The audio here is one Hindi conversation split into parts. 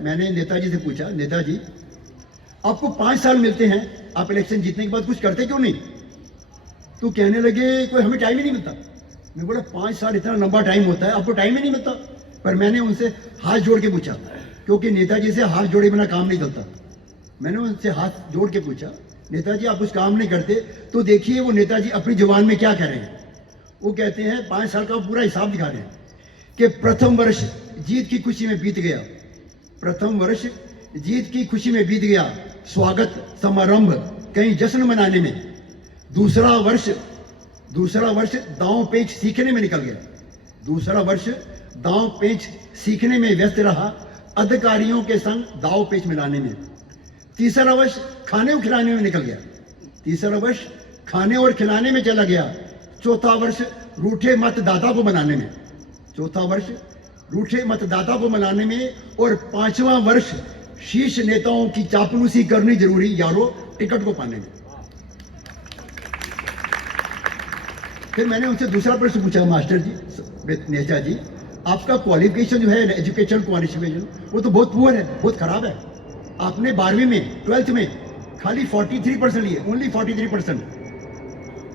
मैंने नेताजी से पूछा, नेताजी आपको 5 साल मिलते हैं, आप इलेक्शन जीतने के बाद कुछ करते क्यों नहीं? तो कहने लगे कोई हमें टाइम ही नहीं मिलता। मैं बोला 5 साल इतना लंबा टाइम होता है, आपको टाइम ही नहीं मिलता? पर मैंने उनसे हाथ जोड़ के पूछा, क्योंकि नेताजी से हाथ जोड़े बिना काम नहीं चलता। मैंने उनसे हाथ जोड़ के पूछा, नेताजी आप कुछ काम नहीं करते? तो देखिए वो नेताजी अपनी जुबान में क्या कह रहे हैं। वो कहते हैं 5 साल का पूरा हिसाब दिखा रहे हैं कि प्रथम वर्ष जीत की खुशी में बीत गया, प्रथम वर्ष जीत की खुशी में बीत गया, स्वागत समारंभ कहीं जश्न मनाने में। दूसरा वर्ष दांव पेच सीखने में निकल गया, दूसरा वर्ष दांव पेच सीखने में व्यस्त रहा, अधिकारियों के संग दाव पेच मिलाने में। तीसरा वर्ष खाने और खिलाने में निकल गया, तीसरा वर्ष खाने और खिलाने में चला गया। चौथा वर्ष रूठे मतदाता को मनाने में, चौथा वर्ष रूठे मतदाता को मनाने में। और 5वां वर्ष शीर्ष नेताओं की चापलूसी करनी जरूरी यारो टिकट को पाने में। फिर मैंने उनसे दूसरा प्रश्न पूछा, मास्टर जी, नेताजी आपका क्वालिफिकेशन जो है, एजुकेशन क्वालिफिकेशन, वो तो बहुत पुअर है, बहुत खराब है। आपने 12वीं में 12th में खाली 43% लिए, ओनली 43%।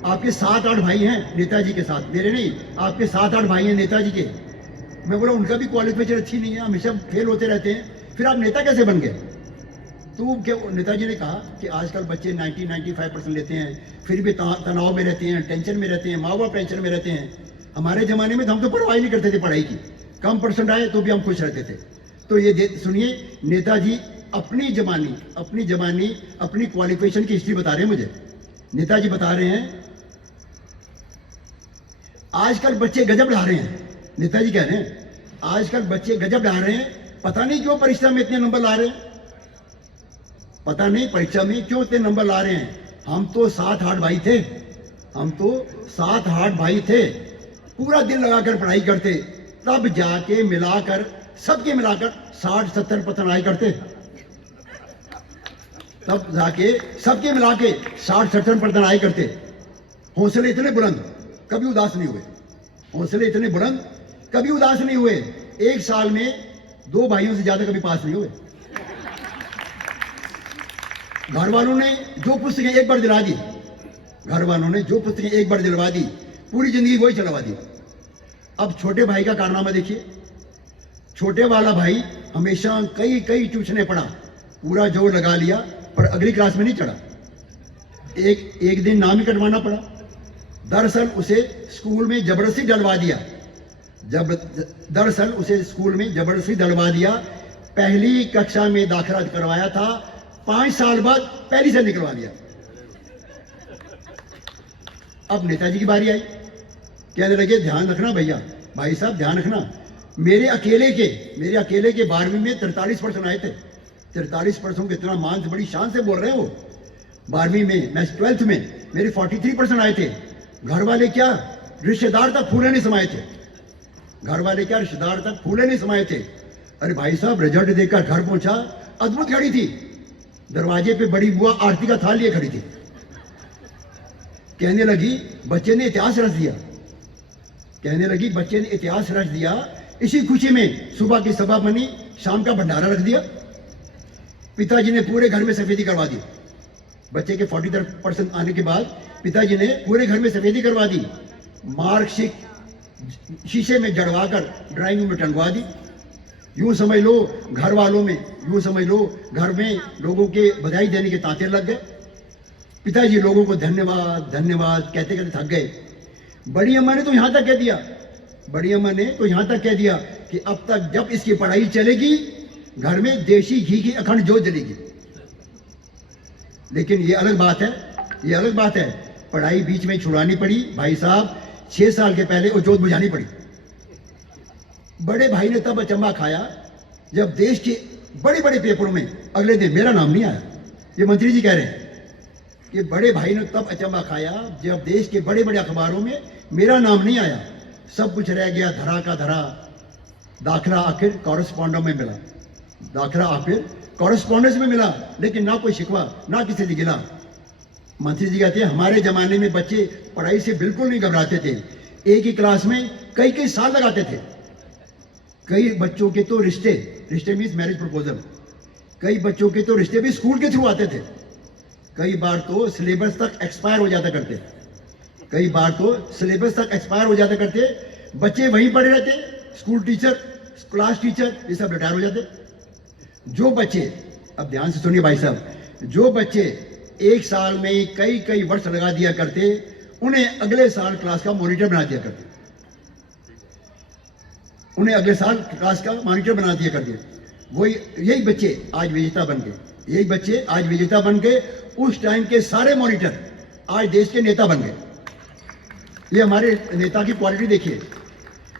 आपके 7-8 भाई हैं नेताजी के साथ, मेरे नहीं, आपके 7-8 भाई हैं नेताजी के। मैं बोला उनका भी क्वालिफिकेशन अच्छी नहीं है, हमेशा फेल होते रहते हैं, फिर आप नेता कैसे बन गए? तो क्या नेताजी ने कहा कि आजकल बच्चे 90-95% लेते हैं, फिर भी तनाव में रहते हैं, टेंशन में रहते हैं, माँ बाप टेंशन में रहते हैं। हमारे ज़माने में तो हम तो परवाह नहीं करते थे पढ़ाई की, कम परसेंट आए तो भी हम खुश रहते थे। तो ये सुनिए, नेताजी अपनी जबानी अपनी क्वालिफिकेशन की हिस्ट्री बता रहे हैं मुझे। नेताजी बता रहे हैं आजकल बच्चे गजब ला रहे हैं, नेताजी कह रहे हैं आजकल बच्चे गजब ला रहे हैं, पता नहीं क्यों परीक्षा में इतने नंबर ला रहे हैं, पता नहीं परीक्षा में क्यों इतने नंबर ला रहे हैं। हम तो 7-8 भाई थे, हम तो 7-8 भाई थे, पूरा दिन लगाकर पढ़ाई करते, तब जाके मिलाकर सबके मिलाकर 60-70% आए करते, तब जाके सबके मिला के 60-70% आए करते। हौसले इतने बुलंद, कभी उदास नहीं हुए, हौसले इतने बुलंद, कभी उदास नहीं हुए। एक साल में 2 भाइयों से ज्यादा कभी पास नहीं हुए। घर वालों ने जो पुस्तकें एक बार दिला दी, घर वालों ने जो पुस्तकें एक बार दिलवा दी, पूरी जिंदगी वही चलवा दी। अब छोटे भाई का कारनामा देखिए, छोटे वाला भाई हमेशा कई ट्यूशनें पढ़ा, पूरा जोर लगा लिया, पर अगली क्लास में नहीं चढ़ा। एक दिन नाम ही कटवाना पड़ा। दरअसल उसे स्कूल में जबरदस्ती डलवा दिया, दरअसल उसे स्कूल में जबरदस्ती डलवा दिया। पहली कक्षा में दाखिला करवाया था, 5 साल बाद पहली से निकलवा दिया। अब नेताजी की बारी आई, कहने लगे ध्यान रखना भैया, भाई साहब ध्यान रखना, मेरे अकेले के 12वीं में 43% आए थे। 43% कितना मान से, बड़ी शान से बोल रहे हो। 12वीं में, मैं 12th में मेरे 43% आए थे। घर वाले क्या, रिश्तेदार तक फूले नहीं समाये थे, घर वाले क्या, रिश्तेदार तक फूले नहीं समाये थे। अरे भाई साहब, रिजल्ट देखकर घर पहुंचा, अद्भुत खड़ी थी, दरवाजे पे बड़ी बुआ आरती का थाल लिए खड़ी थी। कहने लगी बच्चे ने इतिहास रच दिया, कहने लगी बच्चे ने इतिहास रच दिया। इसी खुशी में सुबह की सभा बनी, शाम का भंडारा रख दिया। पिताजी ने पूरे घर में सफेदी करवा दी। बच्चे के 43% आने के बाद पिताजी ने पूरे घर में सफेदी करवा दी। मार्कशीट शीशे में जड़वाकर ड्राइंग रूम में टंगवा दी। यूं समझ लो घर वालों में, यूं समझ लो घर में लोगों के बधाई देने के तांते लग गए। पिताजी लोगों को धन्यवाद धन्यवाद कहते कहते थक गए। बड़ी अम्मा ने तो यहां तक कह दिया, बड़ी अम्मा ने तो यहां तक कह दिया कि अब तक जब इसकी पढ़ाई चलेगी घर में देशी घी की अखंड जोत जलेगी। लेकिन ये अलग बात है, ये अलग बात है, पढ़ाई बीच में छुड़ानी पड़ी भाई साहब। 6 साल के पहले वो जोत बुझानी पड़ी। बड़े भाई ने तब अचंबा खाया जब देश के बड़े बड़े पेपरों में अगले दिन मेरा नाम नहीं आया। ये मंत्री जी कह रहे हैं कि बड़े भाई ने तब अचंबा खाया जब देश के बड़े बड़े अखबारों में मेरा नाम नहीं आया। सब कुछ रह गया धरा का धरा। दाखिला आखिर कॉरेस्पॉन्डेंट में मिला, दाखिला आखिर कॉरेस्पॉन्डेंस में मिला, लेकिन ना कोई शिकवा ना किसी से गिला। मंत्री जी कहते हैं हमारे जमाने में बच्चे पढ़ाई से बिल्कुल नहीं घबराते थे। एक ही क्लास में कई कई साल लगाते थे। कई बच्चों के तो रिश्ते रिश्ते मीन्स मैरिज प्रपोजल, कई बच्चों के तो रिश्ते भी स्कूल के थ्रू आते थे, कई बार तो सिलेबस तक एक्सपायर हो जाता करते, कई बार तो सिलेबस तक एक्सपायर हो जाता करते, बच्चे वहीं पढ़े रहते, स्कूल टीचर, क्लास टीचर ये सब रिटायर हो जाते। जो बच्चे, अब ध्यान से सुनिए भाई साहब, जो बच्चे एक साल में कई कई वर्ष लगा दिया करते, उन्हें अगले साल क्लास का मॉनिटर बना दिया करते, उन्हें अगले साल क्लास का मॉनिटर बना दिया करते। वही यही बच्चे आज विजेता बन गए, यही बच्चे आज विजेता बन गए। उस टाइम के सारे मॉनिटर आज देश के नेता बन गए। ये हमारे नेता की क्वालिटी देखिए,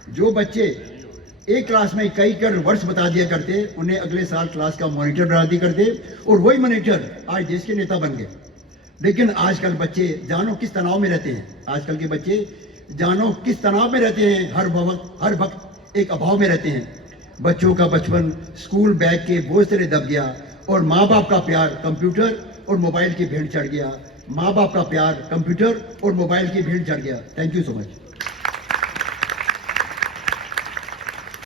जो बच्चे एक क्लास में कई कर वर्ष बता दिया करते, उन्हें अगले साल क्लास का मॉनिटर बना दिया करते, और वही मॉनिटर आज देश के नेता बन गए। लेकिन आजकल बच्चे जानो किस तनाव में रहते हैं, आजकल के बच्चे जानो किस तनाव में रहते हैं, हर वक्त एक अभाव में रहते हैं। बच्चों का बचपन स्कूल बैग के बोझ तले दब गया, और माँ बाप का प्यार कंप्यूटर और मोबाइल की भेंट चढ़ गया, माँ बाप का प्यार कंप्यूटर और मोबाइल की भेंट चढ़ गया। Thank you so much.